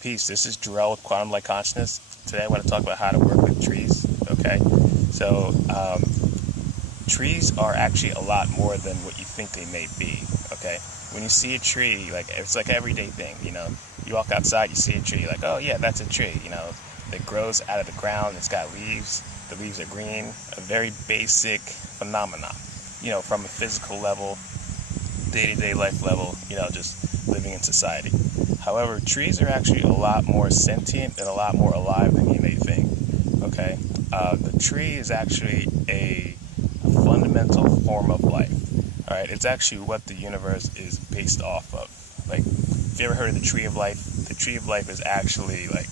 Peace, this is Jarrell with Quantum Light Consciousness. Today I want to talk about how to work with trees, okay? So, trees are actually a lot more than what you think they may be, okay? When you see a tree, like, it's like an everyday thing, you know? You walk outside, you see a tree, like, oh yeah, that's a tree, you know? It grows out of the ground, it's got leaves, the leaves are green, a very basic phenomenon, you know, from a physical level, day-to-day life level, you know, just living in society. However, trees are actually a lot more sentient and a lot more alive than you may think, okay? The tree is actually a fundamental form of life, all right? It's actually what the universe is based off of. Like, if you ever heard of the tree of life, the tree of life is actually like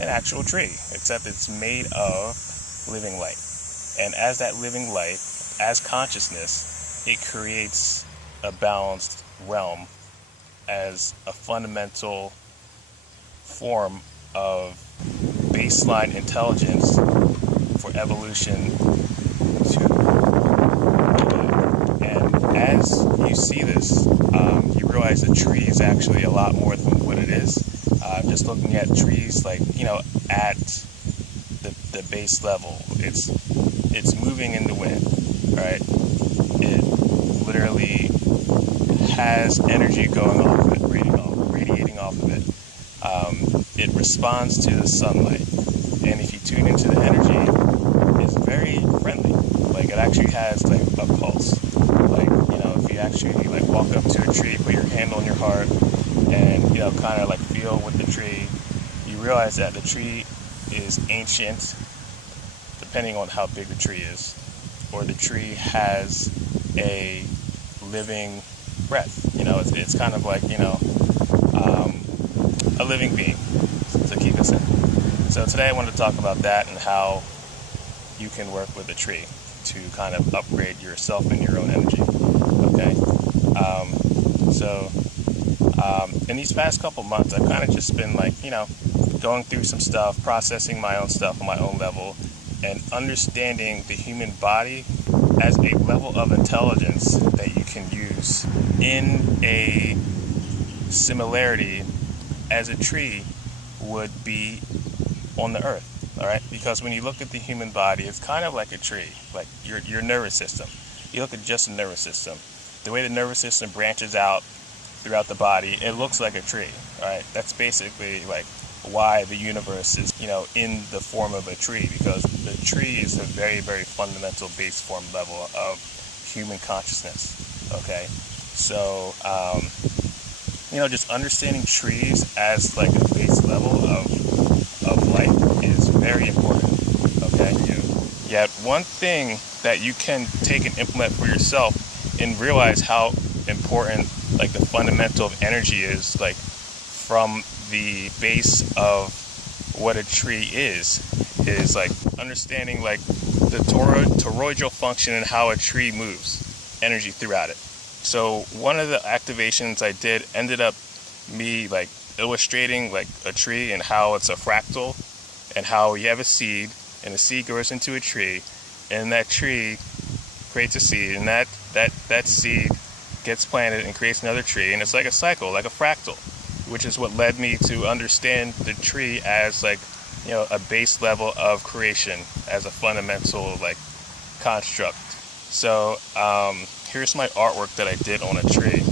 an actual tree, except it's made of living light. And as that living light, as consciousness, it creates a balanced realm as a fundamental form of baseline intelligence for evolution to and as you see this, you realize the tree is actually a lot more than what it is. Just looking at trees, like, you know, at the base level, it's moving in the wind, right? It literally has energy going off of it, radiating off of it. It responds to the sunlight, and if you tune into the energy, it's very friendly. Like, it actually has like a pulse. Like, you know, if you actually like walk up to a tree, put your hand on your heart, and, you know, kind of like feel with the tree, you realize that the tree is ancient, depending on how big the tree is, or the tree has a living breath. You know, it's kind of like, you know, a living being, to keep it simple. So today I wanted to talk about that and how you can work with a tree to kind of upgrade yourself and your own energy, okay? In these past couple months, I've kind of just been like, you know, going through some stuff, processing my own stuff on my own level, and understanding the human body as a level of intelligence that you can use in a similarity as a tree would be on the earth, all right? Because when you look at the human body, it's kind of like a tree, like your nervous system. You look at just the nervous system. The way the nervous system branches out throughout the body, it looks like a tree, all right? That's basically like why the universe is, you know, in the form of a tree, because the tree is a very, very fundamental base form level of human consciousness, okay? So, you know, just understanding trees as like a base level of life is very important, okay? Yet one thing that you can take and implement for yourself and realize how important like the fundamental of energy is, like from the base of what a tree is like understanding like the toroidal function and how a tree moves energy throughout it. So one of the activations I did ended up me like illustrating like a tree and how it's a fractal, and how you have a seed and the seed grows into a tree, and that tree creates a seed, and that seed gets planted and creates another tree, and it's like a cycle, like a fractal, which is what led me to understand the tree as like, you know, a base level of creation, as a fundamental like construct. So here's my artwork that I did on a tree.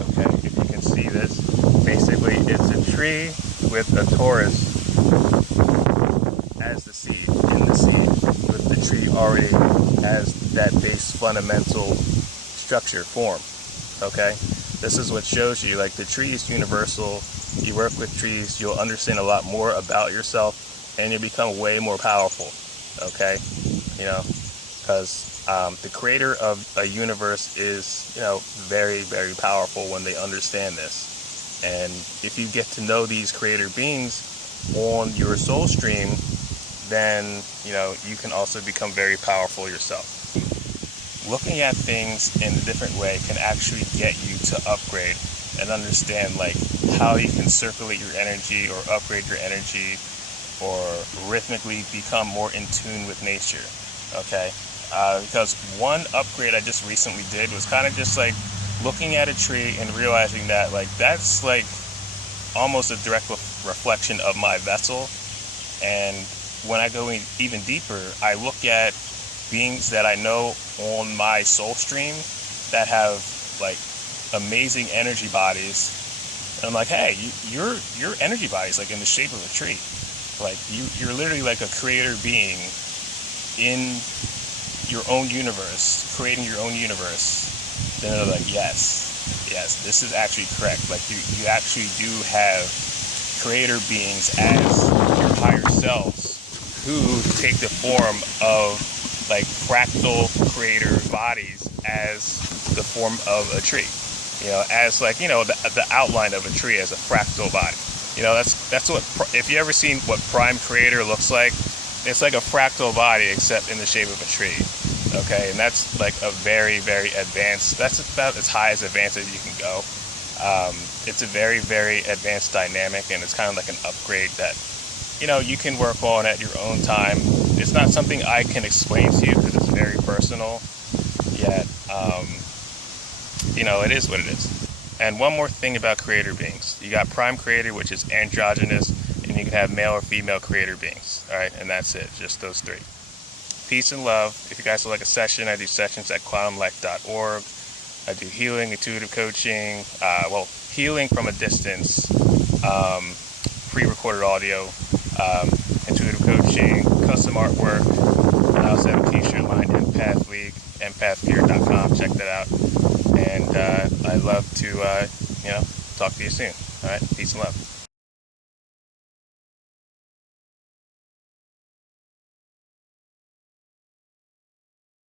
Okay, if you can see this, basically it's a tree with a torus as the seed, in the seed, with the tree already as that base fundamental structure form. Okay, this is what shows you like the tree is universal. You work with trees, you'll understand a lot more about yourself, and you'll become way more powerful. Okay, you know, because the creator of a universe is, you know, very, very powerful when they understand this. And if you get to know these creator beings on your soul stream, then, you can also become very powerful yourself. Looking at things in a different way can actually get you to upgrade and understand like how you can circulate your energy or upgrade your energy or rhythmically become more in tune with nature. Okay, because one upgrade I just recently did was kind of just like looking at a tree and realizing that like that's like almost a direct reflection of my vessel. And when I go even deeper, I look at beings that I know on my soul stream that have like amazing energy bodies, and I'm like, hey, your energy body is like in the shape of a tree. Like you're literally like a creator being in your own universe, creating your own universe. Then they're like, yes, this is actually correct. Like you actually do have creator beings as your higher selves who take the form of like fractal creator bodies as the form of a tree, as like, the outline of a tree as a fractal body. That's what, if you ever seen what Prime Creator looks like, it's like a fractal body except in the shape of a tree. Okay, and that's like a very, very advanced, that's about as high as advanced as you can go. It's a very, very advanced dynamic, and it's kind of like an upgrade that, you can work on at your own time. It's not something I can explain to you because it's very personal, yet, it is what it is. And one more thing about creator beings. You got Prime Creator, which is androgynous, and you can have male or female creator beings. All right, and that's it, just those three. Peace and love. If you guys would like a session, I do sessions at quantumlife.org. I do healing, intuitive coaching, healing from a distance, pre-recorded audio, intuitive coaching, custom artwork, and I also have a t-shirt line, Empath League, empathgear.com. Check that out. And I'd love to, talk to you soon. All right, peace and love.